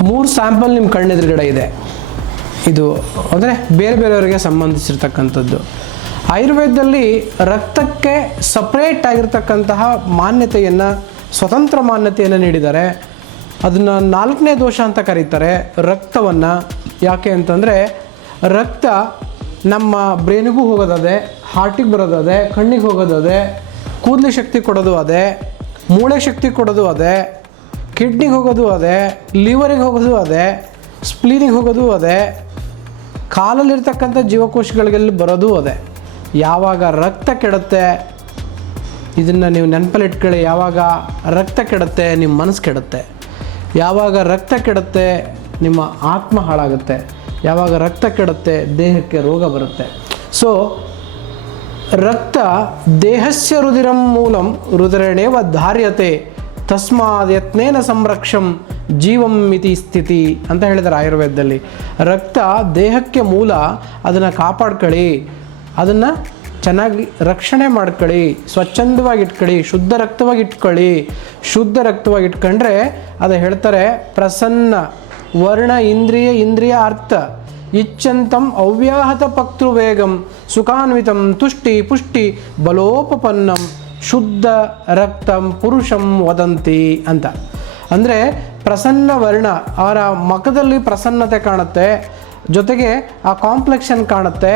3 sample ನಿಮ್ಮ ಕಣ್ಣೆದುರುಗಡೆ ಇದೆ. ಇದು ಅಂದರೆ ಬೇರೆ ಬೇರೆಯವರಿಗೆ ಸಂಬಂಧಿಸಿರ್ತಕ್ಕಂಥದ್ದು. ಆಯುರ್ವೇದದಲ್ಲಿ ರಕ್ತಕ್ಕೆ ಸಪ್ರೇಟ್ ಆಗಿರ್ತಕ್ಕಂತಹ ಮಾನ್ಯತೆಯನ್ನು, ಸ್ವತಂತ್ರ ಮಾನ್ಯತೆಯನ್ನು ನೀಡಿದ್ದಾರೆ. ಅದನ್ನು 4ನೇ ದೋಷ ಅಂತ ಕರೀತಾರೆ ರಕ್ತವನ್ನು. ಯಾಕೆ ಅಂತಂದರೆ ರಕ್ತ ನಮ್ಮ ಬ್ರೈನಿಗೂ ಹೋಗೋದದೆ, ಹಾರ್ಟಿಗೆ ಬರೋದದೆ, ಕಣ್ಣಿಗೆ ಹೋಗೋದದೆ, ಕೂದಲು ಶಕ್ತಿ ಕೊಡೋದು ಅದೇ, ಮೂಳೆ ಶಕ್ತಿ ಕೊಡೋದು ಅದೇ, ಕಿಡ್ನಿಗೆ ಹೋಗೋದು ಅದೇ, ಲಿವರಿಗೆ ಹೋಗೋದು ಅದೇ, ಸ್ಪ್ಲೀನಿಗೆ ಹೋಗೋದು ಅದೇ, ಕಾಲಲ್ಲಿರ್ತಕ್ಕಂಥ ಜೀವಕೋಶಗಳಿಗೆಲ್ಲ ಬರೋದು ಅದೇ. ಯಾವಾಗ ರಕ್ತ ಕೆಡುತ್ತೆ, ಇದನ್ನು ನೀವು ನೆನಪಲ್ಲಿಟ್ಕೊಳ್ಳಿ, ಯಾವಾಗ ರಕ್ತ ಕೆಡುತ್ತೆ ನಿಮ್ಮ ಮನಸ್ಸು ಕೆಡುತ್ತೆ, ಯಾವಾಗ ರಕ್ತ ಕೆಡುತ್ತೆ ನಿಮ್ಮ ಆತ್ಮ ಹಾಳಾಗುತ್ತೆ, ಯಾವಾಗ ರಕ್ತ ಕೆಡುತ್ತೆ ದೇಹಕ್ಕೆ ರೋಗ ಬರುತ್ತೆ. ಸೊ ರಕ್ತ ದೇಹಸ್ಯ ರುಧಿರಂ ಮೂಲಂ ರುಧಿರೇಣೇವ ಧಾರ್ಯತೆ ತಸ್ಮಾದ್ ಯತ್ನೇನ ಸಂರಕ್ಷಂ ಜೀವಂ ಮಿತಿ ಸ್ಥಿತಿ ಅಂತ ಹೇಳಿದ್ದಾರೆ ಆಯುರ್ವೇದದಲ್ಲಿ. ರಕ್ತ ದೇಹಕ್ಕೆ ಮೂಲ, ಅದನ್ನು ಕಾಪಾಡ್ಕೊಳ್ಳಿ, ಅದನ್ನು ಚೆನ್ನಾಗಿ ರಕ್ಷಣೆ ಮಾಡ್ಕೊಳ್ಳಿ, ಸ್ವಚ್ಛಂದವಾಗಿ ಇಟ್ಕೊಳ್ಳಿ, ಶುದ್ಧ ರಕ್ತವಾಗಿ ಇಟ್ಕೊಳ್ಳಿ. ಶುದ್ಧ ರಕ್ತವಾಗಿ ಇಟ್ಕೊಂಡ್ರೆ ಅದು ಹೇಳ್ತಾರೆ ಪ್ರಸನ್ನ ವರ್ಣ ಇಂದ್ರಿಯ ಅರ್ಥ ಇಚ್ಛಂತಂ ಅವ್ಯಾಹತ ಪಕ್ತೃವೇಗಂ ಸುಖಾನ್ವಿತಂ ತುಷ್ಟಿ ಪುಷ್ಟಿ ಬಲೋಪಪನ್ನಂ ಶುದ್ಧ ರಕ್ತಂ ಪುರುಷಂ ವದಂತಿ ಅಂತ. ಅಂದರೆ ಪ್ರಸನ್ನ ವರ್ಣ, ಅವರ ಮುಖದಲ್ಲಿ ಪ್ರಸನ್ನತೆ ಕಾಣುತ್ತೆ, ಜೊತೆಗೆ ಆ ಕಾಂಪ್ಲೆಕ್ಷನ್ ಕಾಣುತ್ತೆ,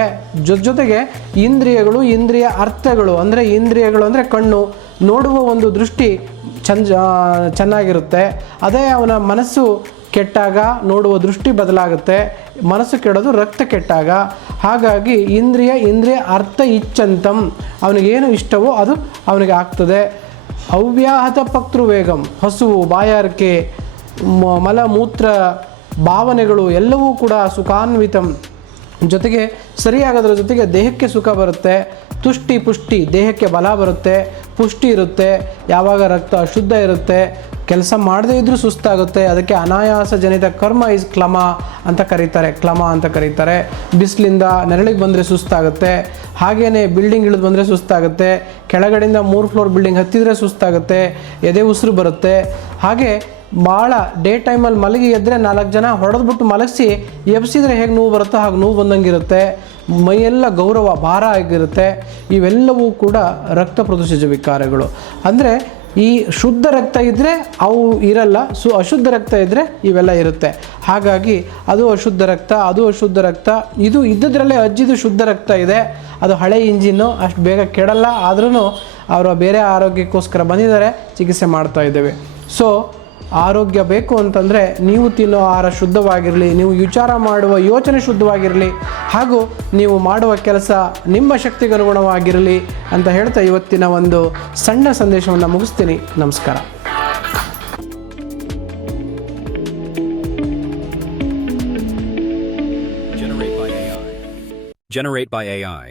ಜೊತೆಗೆ ಇಂದ್ರಿಯ ಅರ್ಥಗಳು ಅಂದರೆ ಇಂದ್ರಿಯಗಳು ಅಂದರೆ ಕಣ್ಣು, ನೋಡುವ ಒಂದು ದೃಷ್ಟಿ ಚೆನ್ನಾಗಿರುತ್ತೆ. ಅದೇ ಅವನ ಮನಸ್ಸು ಕೆಟ್ಟಾಗ ನೋಡುವ ದೃಷ್ಟಿ ಬದಲಾಗುತ್ತೆ, ಮನಸ್ಸು ಕೆಡೋದು ರಕ್ತ ಕೆಟ್ಟಾಗ. ಹಾಗಾಗಿ ಇಂದ್ರಿಯ ಅರ್ಥ ಇಚ್ಛಂತಂ, ಅವನಿಗೇನು ಇಷ್ಟವೋ ಅದು ಅವನಿಗೆ ಆಗ್ತದೆ. ಅವ್ಯಾಹತ ಪಕ್ತೃವೇಗಂ, ಹಸುವು, ಬಾಯಾರಿಕೆ, ಮಲಮೂತ್ರ ಭಾವನೆಗಳು ಎಲ್ಲವೂ ಕೂಡ ಸುಖಾನ್ವಿತಂ, ಜೊತೆಗೆ ಸರಿಯಾಗೋದ್ರ ಜೊತೆಗೆ ದೇಹಕ್ಕೆ ಸುಖ ಬರುತ್ತೆ. ತುಷ್ಟಿ ಪುಷ್ಟಿ, ದೇಹಕ್ಕೆ ಬಲ ಬರುತ್ತೆ, ಪುಷ್ಟಿ ಇರುತ್ತೆ. ಯಾವಾಗ ರಕ್ತ ಅಶುದ್ಧ ಇರುತ್ತೆ, ಕೆಲಸ ಮಾಡದೇ ಇದ್ದರೂ ಸುಸ್ತಾಗುತ್ತೆ, ಅದಕ್ಕೆ ಅನಾಯಾಸ ಜನಿತ ಕರ್ಮ ಇಸ್ ಕ್ಲಮ ಅಂತ ಕರೀತಾರೆ. ಬಿಸಿಲಿಂದ ನೆರಳಿಗೆ ಬಂದರೆ ಸುಸ್ತಾಗುತ್ತೆ, ಹಾಗೆಯೇ ಬಿಲ್ಡಿಂಗ್ ಇಳಿದು ಬಂದರೆ ಸುಸ್ತಾಗುತ್ತೆ, ಕೆಳಗಡೆಯಿಂದ 3 ಫ್ಲೋರ್ ಬಿಲ್ಡಿಂಗ್ ಹತ್ತಿದರೆ ಸುಸ್ತಾಗುತ್ತೆ, ಎದೆ ಉಸಿರು ಬರುತ್ತೆ. ಹಾಗೆ ಭಾಳ ಡೇ ಟೈಮಲ್ಲಿ ಮಲಗಿ ಎದ್ದರೆ 4 ಜನ ಹೊಡೆದ್ಬಿಟ್ಟು ಮಲಗಿಸಿ ಎಬ್ಸಿದ್ರೆ ಹೇಗೆ ನೋವು ಬರುತ್ತೋ ಹಾಗೆ ನೋವು ಬಂದಂಗಿರುತ್ತೆ, ಮೈಯೆಲ್ಲ ಗೌರವ ಭಾರ ಆಗಿರುತ್ತೆ. ಇವೆಲ್ಲವೂ ಕೂಡ ರಕ್ತ ಪ್ರದೂಷಿತ ವಿಕಾರಗಳು. ಅಂದರೆ ಈ ಶುದ್ಧ ರಕ್ತ ಇದ್ದರೆ ಅವು ಇರಲ್ಲ, ಅಶುದ್ಧ ರಕ್ತ ಇದ್ದರೆ ಇವೆಲ್ಲ ಇರುತ್ತೆ. ಹಾಗಾಗಿ ಅದು ಅಶುದ್ಧ ರಕ್ತ, ಇದು ಇದ್ದದ್ರಲ್ಲೇ ಅಜ್ಜಿದು ಶುದ್ಧ ರಕ್ತ ಇದೆ, ಅದು ಹಳೆ ಇಂಜಿನ್ನು, ಅಷ್ಟು ಬೇಗ ಕೆಡಲ್ಲ. ಆದ್ರೂ ಅವರು ಬೇರೆ ಆರೋಗ್ಯಕ್ಕೋಸ್ಕರ ಬಂದಿದ್ದಾರೆ, ಚಿಕಿತ್ಸೆ ಮಾಡ್ತಾ ಇದ್ದೇವೆ. ಸೊ ಆರೋಗ್ಯ ಬೇಕು ಅಂತಂದರೆ ನೀವು ತಿನ್ನೋ ಆಹಾರ ಶುದ್ಧವಾಗಿರಲಿ, ನೀವು ವಿಚಾರ ಮಾಡುವ ಯೋಚನೆ ಶುದ್ಧವಾಗಿರಲಿ, ಹಾಗೂ ನೀವು ಮಾಡುವ ಕೆಲಸ ನಿಮ್ಮ ಶಕ್ತಿಗೆ ಅನುಗುಣವಾಗಿರಲಿ ಅಂತ ಹೇಳ್ತಾ ಇವತ್ತಿನ ಒಂದು ಸಣ್ಣ ಸಂದೇಶವನ್ನು ಮುಗಿಸ್ತೀನಿ. ನಮಸ್ಕಾರ. Generate by AI.